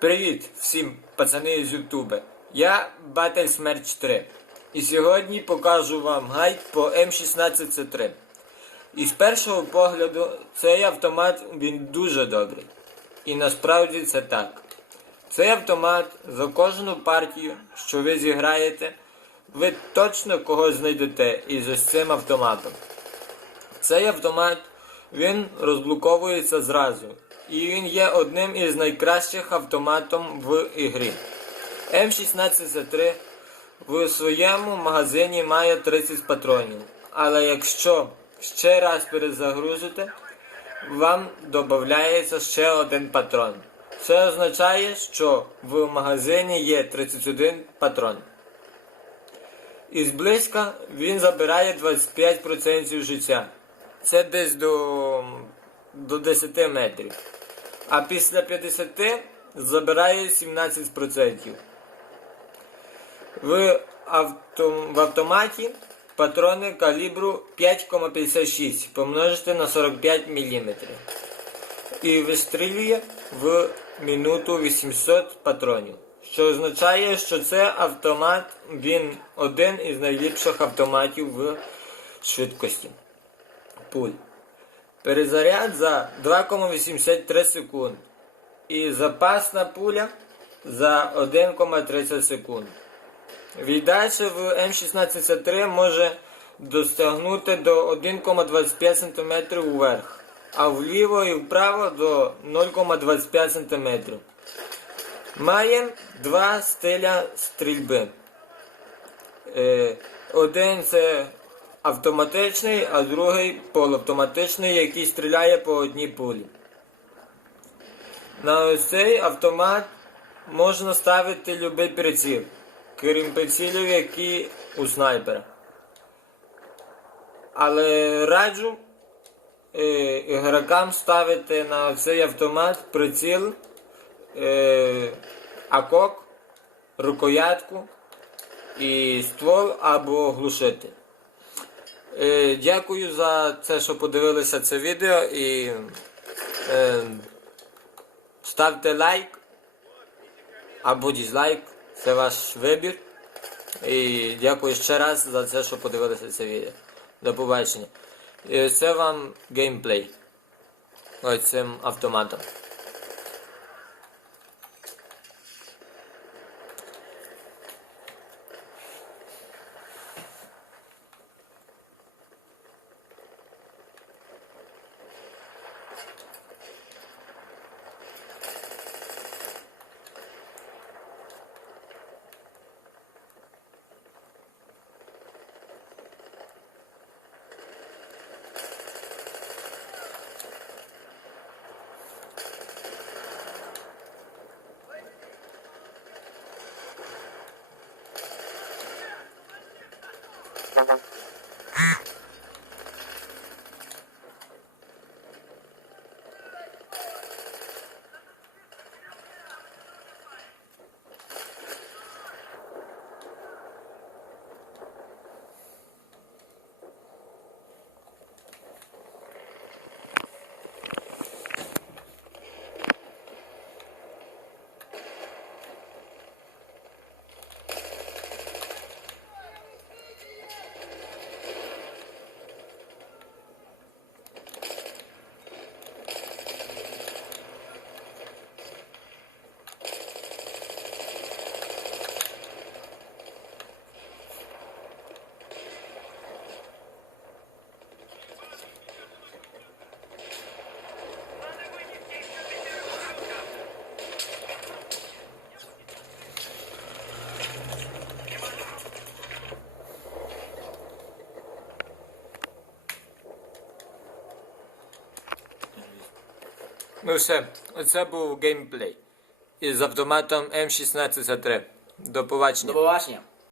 Привіт всім пацани з Ютуба. Я Батл Смерч 3. І сьогодні покажу вам гайд по М16C3. І з першого погляду цей автомат він дуже добрий. І насправді це так. Цей автомат за кожну партію, що ви зіграєте, ви точно когось знайдете із ось цим автоматом. Цей автомат він розблоковується зразу. І він є одним із найкращих автоматів в ігрі. М16C3 в своєму магазині має 30 патронів. Але якщо ще раз перезагрузите, вам додається ще один патрон. Це означає, що в магазині є 31 патрон. І зблизька він забирає 25% життя. Це десь до, до 10 метрів. А після 50 забирає 17%. В, авто, в автоматі патрони калібру 5,56 помножити на 45 мм. І вистрілює в минуту 800 патронів. Що означає, що це автомат, він один із найліпших автоматів в швидкості пуль. Перезаряд за 2,83 секунд. І запасна пуля за 1,30 секунд. Віддача в М16C3 може досягнути до 1,25 см вверх, а вліво і вправо до 0,25 см. Має два стиля стрільби. Е, Один це автоматичний, а другий полуавтоматичний, який стріляє по одній пулі. На ось цей автомат можна ставити любий приціл, крім прицілів, які у снайпера. Але раджу е, ігрокам ставити на цей автомат приціл е, акок, рукоятку і ствол або глушитель. Е, дякую за те, що подивилися це відео і е, ставте лайк або дізлайк, це ваш вибір. І дякую ще раз за те, що подивилися це відео. До побачення. Це вам геймплей. Ось цим автоматом. Ну все, це був геймплей із автоматом М16 До побачення. До побачення.